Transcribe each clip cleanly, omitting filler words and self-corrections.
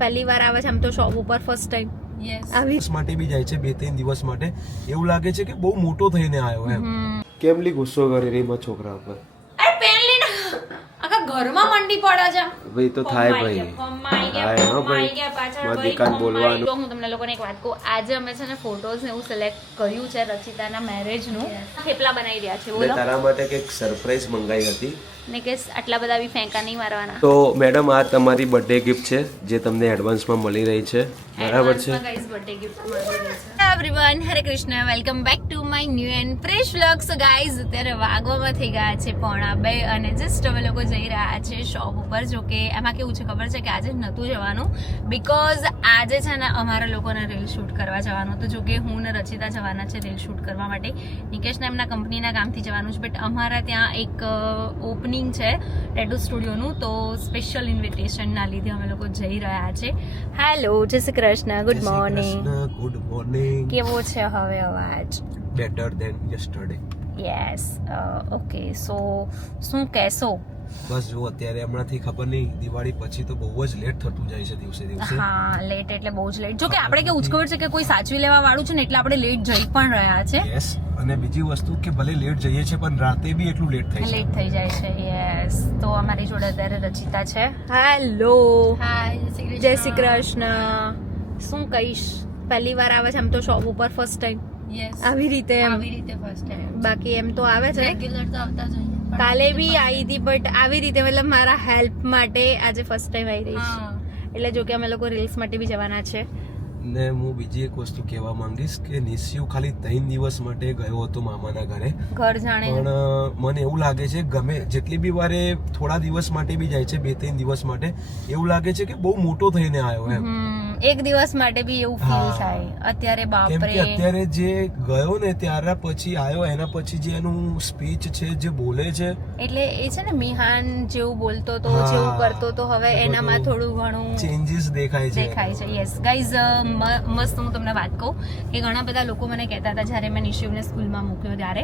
પહેલી વાર આવે છે આમ તો શોપ ઉપર ફર્સ્ટ ટાઈમ. દિવસ માટે બી જાય છે 2-3 દિવસ માટે. એવું લાગે છે કે બહુ મોટો થઈને આવ્યો એમ. કેમ લી ગુસ્સો કરી રહી માં છોકરા ઉપર? અરે પેન લઈને આખા ઘરમાં મંડી પડે છે. ભાઈ તો થાય ભાઈ. થાય હો ભાઈ. મારી દુકાન બોલવાનું. તો હું તમને લોકોને એક વાત કહું, આજે અમે છે ને ફોટોઝ ને એવું સિલેક્ટ કર્યું છે રચિતાના મેરેજ નું. થેપલા બનાવી રહ્યા છે. બોલો તારા માટે એક સરપ્રાઈઝ મંગાઈ હતી ને કે આટલા બધા બી ફેંકા નહીં મારવાના. તો મેડમ આ તમારી બર્થડે ગિફ્ટ છે જે તમને એડવાન્સમાં મળી રહી છે, બરાબર છે? ગાઈસ બર્થડે ગિફ્ટ મળી રહી છે. Everyone, Hare Krishna, welcome back to my new and fresh vlog. So guys અત્યારે વાગવામાં થઈ ગયા છે 1:30 અને જસ્ટ અમે લોકો જઈ રહ્યા છે શોપ ઉપર. જો કે એમાં કેવું છે ખબર છે કે આજે નહોતું જવાનું બીકોઝ આજે છે ને અમારા લોકોને રીલ શૂટ કરવા જવાનું હતું. જો કે હું ને રચિતા જવાના છે રીલ શૂટ કરવા માટે. નિકેશને એમના કંપનીના કામથી જવાનું છે, બટ અમારા ત્યાં એક ઓપનિંગ છે ટેટુ સ્ટુડિયોનું, તો સ્પેશિયલ ઇન્વિટેશનના લીધે અમે લોકો જઈ રહ્યા છે. હેલો, જય Shri Krishna, good morning. Good morning. કેવો છે હવે અવાજ? Better than yesterday. Yes. Okay, so શું કહેશો? બસ જો અત્યારે હમણાંથી ખબર નહીં, દિવાળી પછી તો બહુ જ લેટ થતું જાય છે દિવસે દિવસે. હા, લેટ એટલે બહુ જ લેટ. જો કે આપણે કેવું ખબર છે કે કોઈ સાચવી લેવા વાળું છે ને એટલે આપણે લેટ જઈ પણ રહ્યા છે. યસ. અને બીજી વસ્તુ કે ભલે લેટ જઈએ છે પણ રાતે બી એટલું લેટ થાય છે. લેટ થઈ જાય છે. યસ. તો અમારી જોડે અત્યારે રચિતા છે. હેલો. હાય, જય શ્રી કૃષ્ણ. શું કહીશ? પહેલી વાર આવે છે આમ તો શોપ ઉપર ફર્સ્ટ ટાઈમ. આવી રીતે ફર્સ્ટ ટાઈમ. બાકી એમ તો આવે છે રેગ્યુલર તો આવતા જ હોય. કાલે બી આવી હતી બટ આવી રીતે મતલબ મારા હેલ્પ માટે આજે ફર્સ્ટ ટાઈમ આવી રહી છે. એટલે જો કે અમે લોકો રીલ્સ માટે બી જવાના છે. ને હું બીજી એક વસ્તુ કહેવા માંગીશ કે નિસ્યુ ખાલી 3 દિવસ માટે ગયો હતો મામાના ઘરે. ઘર જાણે પણ મને એવું લાગે છે ગમે જેટલી બી વારે થોડા દિવસ માટે બી જાય છે 2-3 દિવસ માટે, એવું લાગે છે કે બહુ મોટો થઈને આવ્યો એમ. એક દિવસ માટે બી એવું ફીલ થાય અત્યારે. કેમ બાપરે, કે અત્યારે જે ગયો ને ત્યાર પછી આવ્યો, એના પછી જે એનું સ્પીચ છે જે બોલે છે, એટલે એ છે ને મિહાન જેવું બોલતો તો, જેવું કરતો તો, હવે એનામાં થોડું ઘણું ચેન્જીસ દેખાય છે. યસ ગાઈઝ, મસ્ત હું તમને વાત કહું કે ઘણા બધા લોકો મને કહેતા હતા જ્યારે મેં નિશિવને સ્કૂલમાં મૂક્યો ત્યારે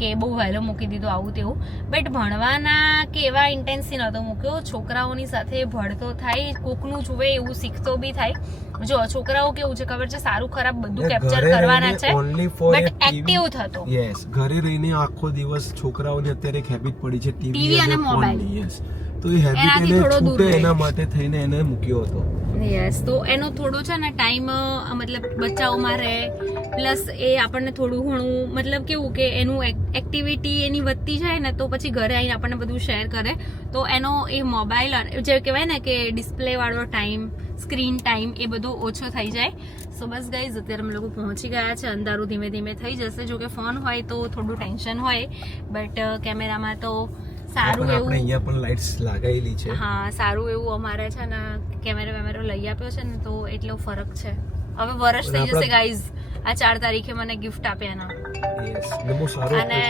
કે બહુ વહેલો મૂકી દીધો આવું તેવું, બટ ભણવાના કે એવા ઇન્ટેન્સથી નહોતો મૂક્યો. છોકરાઓની સાથે ભળતો થાય, કોકનું જુએ એવું શીખતો બી થાય. જો છોકરાઓ કેવું છે ખબર છે, સારું ખરાબ બધું કેપ્ચર કરવાના છે, બટ એક્ટિવ થતો. યસ, ઘરે રહીને આખો દિવસ છોકરાઓને અત્યારે એક હેબિટ પડી છે ટીવી અને મોબાઈલ. યસ, તો એ હેબિટ એને છૂટે એના માટે થઈને એને મૂક્યો હતો. યસ, તો એનો થોડો છે ને ટાઈમ મતલબ બચાવમાં રહે, પ્લસ એ આપણને થોડું ઘણું મતલબ કેવું કે એનું એક્ટિવિટી એની વધતી જાય ને તો પછી ઘરે આવીને આપણને બધું શેર કરે, તો એનો એ મોબાઈલ જે કહેવાય ને કે ડિસ્પ્લે વાળો ટાઈમ, સ્ક્રીન ટાઈમ, એ બધો ઓછો થઈ જાય. સો બસ ગાઈઝ, અત્યારે અમે લોકો પહોંચી ગયા છે. અંધારું ધીમે ધીમે થઈ જશે. જો કે ફોન હોય તો થોડું ટેન્શન હોય, બટ કેમેરામાં તો સારું એવું અહીંયા પણ લાઇટ્સ લગાવેલી છે. હા, સારું એવું અમારે છે ને કેમેરો લઈ આપ્યો છે ને તો એટલો ફરક છે. હવે વર્ષ થઈ જશે ગાઈઝ, આ 4 તારીખે મને ગિફ્ટ આપ્યાના. અને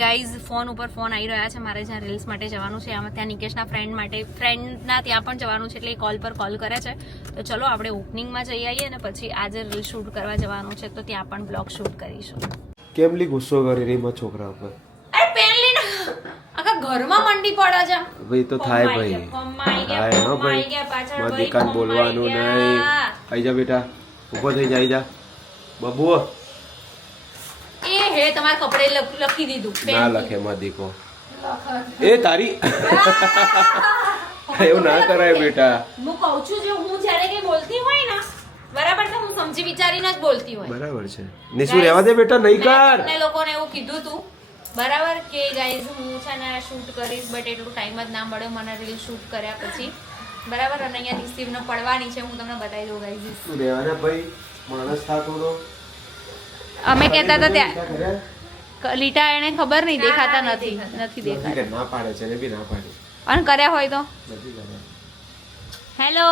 ગાઈઝ ફોન ઉપર ફોન આવી રહ્યા છે. મારે જ્યાં રીલ્સ માટે જવાનું છે આમાં ત્યાં નિકેશના ફ્રેન્ડના ત્યાં પણ જવાનું છે, એટલે એ કોલ પર કોલ કરે છે. તો ચલો આપણે ઓપનિંગમાં જઈ આવીએ અને પછી આજે રીલ શૂટ કરવા જવાનું છે તો ત્યાં પણ બ્લોગ શૂટ કરીશું. કેમ લી ગુસ્સો કરી રહી માં છોકરા ઉપર? અરે પેન લઈને આખા ઘરમાં મંડી પડે છે. ભાઈ તો થાય ભાઈ. થાય હો ભાઈ. મારી દુકાન બોલવાનું નહીં. આઈ જા બેટા, ઉભો થઈ જા, આઈ જા બબુ. એ હે તમારા કપડે લખી દીધું. ના લખે માં દીકો. એ તારી એવું ના કરાય બેટા. હું કહું છું જો હું જ્યારે કઈ બોલતી હોય ને બરાબર તો હું સમજી વિચારીને જ બોલતી હોય. બરાબર છે. નિશુ રહેવા દે બેટા, નહીં કર. મેં લોકોને એવું કીધું તું બરાબર કે ગાઈઝ હું છે ને શૂટ કરીશ, બટ એટલું ટાઈમ જ ના મળ્યો મને રીલ શૂટ કર્યા પછી, બરાબર. અને અહીંયા રિસીવને પડવાની છે, હું તમને બતાવી દઉં ગાઈઝ. તું રહેવા દે ભાઈ, માણસ થા થોડો. અમે કહેતા હતા ત્યાં લીટા એને ખબર નહીં, દેખાતા નથી દેખાતા. ના પાડે છે ને બી ના પાડે. અને કર્યા હોય તો હેલો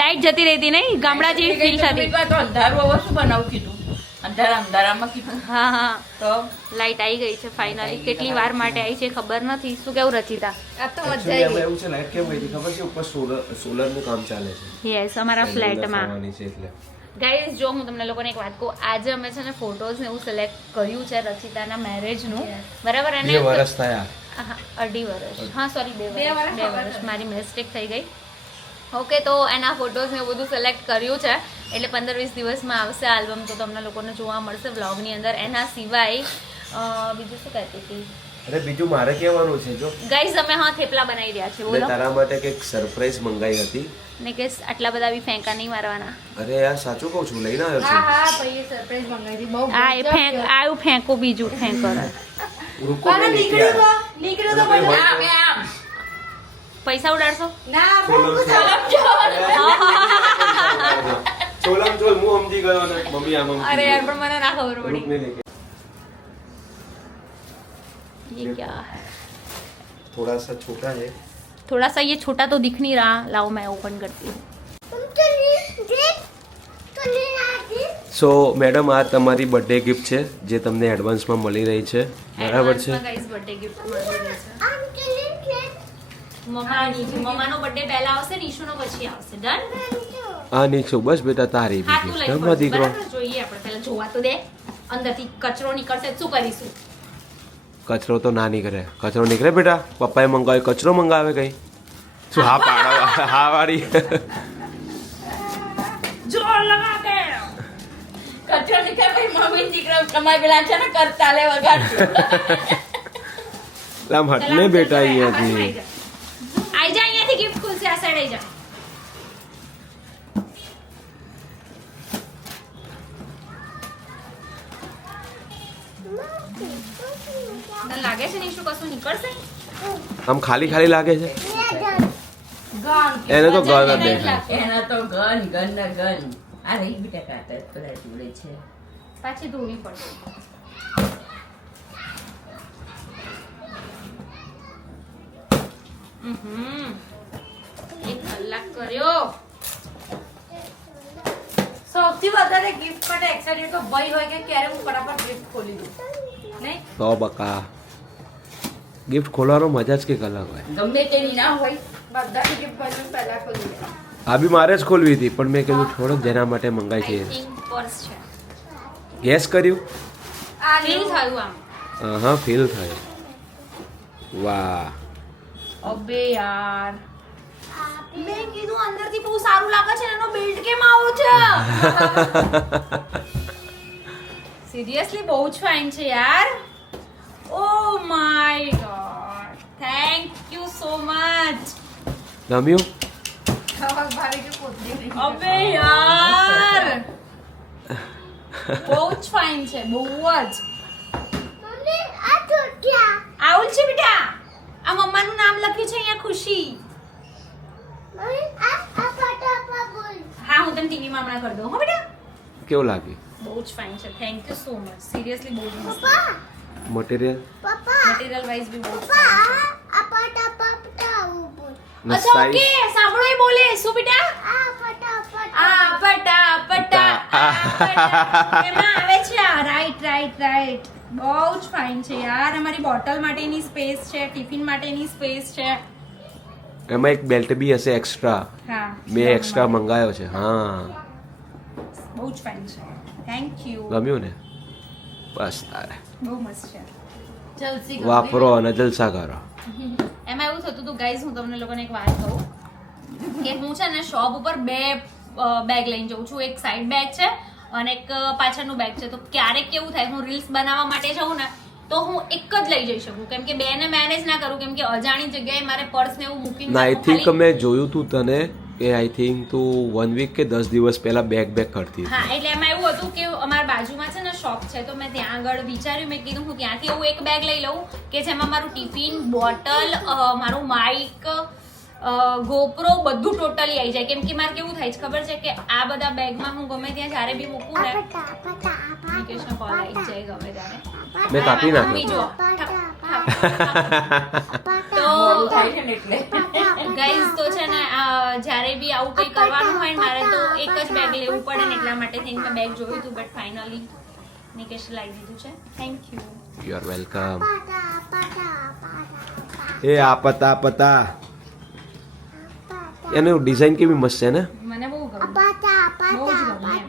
લાઈટ જતી રહેતી નહીં, ગામડા જેવી ફીલ થતી. અંધારું હવે શું બનાવું કીધું, અંધારામાં કીધું. હા હા, તો લાઈટ આવી ગઈ છે ફાઇનલી. કેટલી વાર માટે આવી છે ખબર નથી. શું કેવું રચિતા? આ તો મજા આવી ગઈ. એવું છે લાઈટ કેમ ગઈ ખબર છે? ઉપર સોલર નું કામ ચાલે છે. યસ, અમારા ફ્લેટમાં. એટલે ગાઈઝ જો હું તમને લોકોને એક વાત કહું, આજે અમે છે ને ફોટોઝ ને એવું સિલેક્ટ કર્યું છે રચિતાના મેરેજનું, બરાબર. અને 2 વર્ષ થયા. હા, 2.5 વર્ષ. હા સોરી, 2 વર્ષ. મારી મિસ્ટેક થઈ ગઈ. ઓકે, તો એના ફોટોઝ ને બધું સિલેક્ટ કર્યું છે, એટલે 15-20 દિવસમાં આવશે આલ્બમ, તો તમને લોકોને જોવા મળશે વ્લોગની અંદર. એના સિવાય બીજું શું કહેતી હતી? અરે બીજું મારે કહેવાનું છે જો ગાઈઝ, અમે થેપલા બનાવી રહ્યા છે. મેં બોલો. તારા માટે કંઈક સરપ્રાઈઝ મંગાવી હતી. ને કે આટલા બધા બી ફેંકા નહીં મારવાના. અરે યાર સાચું કહું છું, લઈને આવ્યો છું. હા ભાઈ સરપ્રાઈઝ મંગાવી હતી બહુ આ એ ફેંક આયું ફેંકો બીજું ફેંકો. રૂકો મેં લેકે આયા. નીકળ્યો તો કોઈ હોય આમ, આમ. પૈસા ઉડાડશો? ના છોલમ છોલ હું સમજી ગયો ને મમ્મી આમ અરે યાર, પણ મને ના ખબર રૂક પડી. ને લેકે ये क्या है? थोड़ा सा छोटा है. थोड़ा सा ये छोटा तो दिख नहीं रहा. लाओ मैं ओपन करती हूँ. સો મેડમ આ તમારી બર્થડે ગિફ્ટ છે જે તમને એડવાન્સમાં મળી રહી છે, બરાબર છે? ગાઈસ બર્થડે ગિફ્ટ મળી રહી છે મમ્માની. મમ્માનો બર્થડે પહેલા આવશે, નીશુનો પછી આવશે. ડન? આ નીચું બસ બેટા તારી હા, બી તું ગિફ્ટ લઈ હમણાં દીકરો. બરાબર, જોઈએ આપણે પહેલા જોવા તો દે. અંદરથી કચરો નીકળશે શું કરીશું? કચરો તો ના નીકળે. કચરો નીકળે બેટા? પપ્પાએ મંગાવ્યો કચરો મંગાવે કઈ? શું હા પાડો હા વાળી જોર લગા કે કચરો નીકળે પછી મમ્મી દીકરા કમાઈ પેલા છે ને કરતા લે વગાડશું. લામ હટ ને બેટા અહીંયાથી. આઈ જા, અહીંયાથી ગિફ્ટ ખુલશે. આ સાઈડ આઈ જા. તને લાગે છે નીશુ કશું નીકળશે? આમ ખાલી ખાલી લાગે છે. એને તો ગન જ દેખાય. એના તો ગન ગન ના ગન. આ રહી બેટા કાતા પેલા જોડે છે. પાછી ધોવી પડશે. એક કલાક કર્યો. સૌથી વધારે ગિફ્ટ માટે એક્સાઇટેડ તો ભાઈ હોય કે ક્યારે હું ફટાફટ ગિફ્ટ ખોલી દઉં નહીં તો બકા ગિફ્ટ ખોલવાનો મજા જ કંઈક અલગ હોય. ગમે તેની ના હોય. બધાની ગિફ્ટ ભાઈ પહેલા ખોલી દઉં. આ બી મારે જ ખોલવી હતી પણ મેં કીધું છોડો જેના માટે મંગાઈ આઈ છે. થિંક પર્સ છે. ગેસ કર્યું? આ ફીલ થયું આમ. હા ફીલ થાય. વાહ અબે યાર, મેં કીધું અંદરથી બહુ સારું લાગે છે, એનો બિલ્ડ કેમ આવો છે? સિરિયસલી બહુ જ ફાઇન છે યાર. Oh my God, thank you so much. ગમ્યું? ખાવા ભારે કે પોતરી અબે યાર, બહુ જ ફાઇન છે, બહુ જ. આવું છે બેટા. આ મમ્માનું નામ લખ્યું છે અહીંયા, ખુશી. હા, હું તને ટીવીમાં હમણાં કરી દઉં હો બેટા. કેવું લાગ્યું? બહુ જ ફાઇન છે, thank you so much. Seriously બહુ જ મસ્ત. મટીરિયલ મટીરિયલ વાઇઝ બી બહુ જ fine છે. ને અચ્છા, સાઈઝ ઓકે, સાંભળો એ બોલે શું બેટા? આ પટા પટા એમાં આવે છે. Right right right. બહુ જ ફાઇન છે યાર. અમારી બોટલ માટેની સ્પેસ છે, ટિફિન માટેની સ્પેસ છે. એમાં એક બેલ્ટ બી હશે એક્સ્ટ્રા. હા, મેં એક્સ્ટ્રા મંગાવ્યો છે. હા બહુ જ ફાઇન છે. Thank you. ગમ્યું ને? બસ તારે બહુ મસ્ત છે. જલસી વાપરો અને જલસા કરો. એમાં એવું થતું હતું ગાઈઝ, હું તમને લોકોને એક વાત કહું કે હું છે ને શોપ ઉપર બે બેગ લઈને જઉં છું. એક સાઈડ બેગ છે અને એક પાછળનું બેગ છે. તો ક્યારેક કેવું થાય, હું રીલ્સ બનાવવા માટે જાઉં ને તો હું એક જ લઈ જઈ શકું, કેમ કે બેને મેનેજ ના કરું, કેમ કે અજાણી જગ્યાએ મારે પર્સ ને એવું મૂકીને ના આઈ જવું થિંક ખાલી- મેં જોયું તું તને કે આઈ થિંક તું 1 વીક કે 10 દિવસ પહેલા બેગ કરતી હતી. હા, એટલે એમાં એવું હતું કે અમારા બાજુમાં છે ને શોપ છે, તો મેં ત્યાં આગળ વિચાર્યું, મેં કીધું હું ત્યાંથી એવું એક બેગ લઈ લઉં કે જેમાં મારું ટિફિન, બોટલ, મારું માઇક, ગોપ્રો બધું ટોટલી આવી જાય. કેમ કે મારે કેવું થાય છે ખબર છે કે આ બધા બેગમાં હું ગમે ત્યાં જ્યારે બી મૂકું ને નિકેશનો કોલ આવી જાય ગમે ત્યારે. મેં કાપી નાખ્યો. મમ્મી જુઓ. તો મોડું થાય છે ને એટલે. ગાઈઝ તો છે ને જ્યારે બી આવું કંઈ કરવાનું હોય ને મારે તો એક જ બેગ લેવું પડે ને, એટલા માટે થઈને મેં બેગ જોયું હતું, બટ ફાઇનલી નિકેશ લાવી દીધું છે. Thank you. You are welcome. એ આ પતા એનું ડિઝાઇન કેવી મસ્ત છે ને? મને બહુ ગમે, બહુ જ ગમે એમ.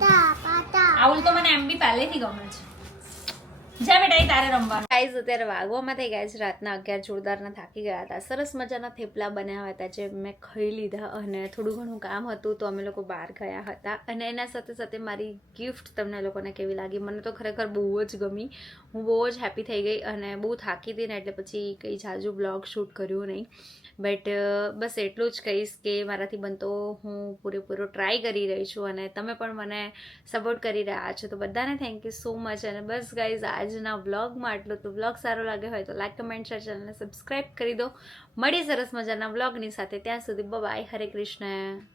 આવું તો મને એમ બી પહેલેથી ગમે છે. જા બેટા એ તારે રમવાનું. ગાઈઝ અત્યારે વાગવામાં થઈ ગયા છે રાતના 11 જોરદારના થાકી ગયા હતા. સરસ મજાના થેપલા બનાવ્યા હતા જે મેં ખાઈ લીધા અને થોડું ઘણું કામ હતું તો અમે લોકો બહાર ગયા હતા અને એના સાથે સાથે મારી ગિફ્ટ તમને લોકોને કેવી લાગી? મને તો ખરેખર બહુ જ ગમી. હું બહુ જ હેપી થઈ ગઈ અને બહુ થાકી હતી ને એટલે પછી કંઈ જાજુ બ્લોગ શૂટ કર્યું નહીં. બટ બસ એટલું જ કહીશ કે મારાથી બનતો હું પૂરેપૂરો ટ્રાય કરી રહી છું અને તમે પણ મને સપોર્ટ કરી રહ્યા છો તો બધાને થેન્ક યુ સો મચ. અને બસ ગાઈઝ આજના વ્લોગમાં આટલું. તો વ્લોગ સારો લાગે હોય તો લાઈક કમેન્ટ શેર ચેનલને સબસ્ક્રાઈબ કરી દો. મળી સરસ મજાના વ્લોગની સાથે. ત્યાં સુધી બાય. હરે કૃષ્ણ.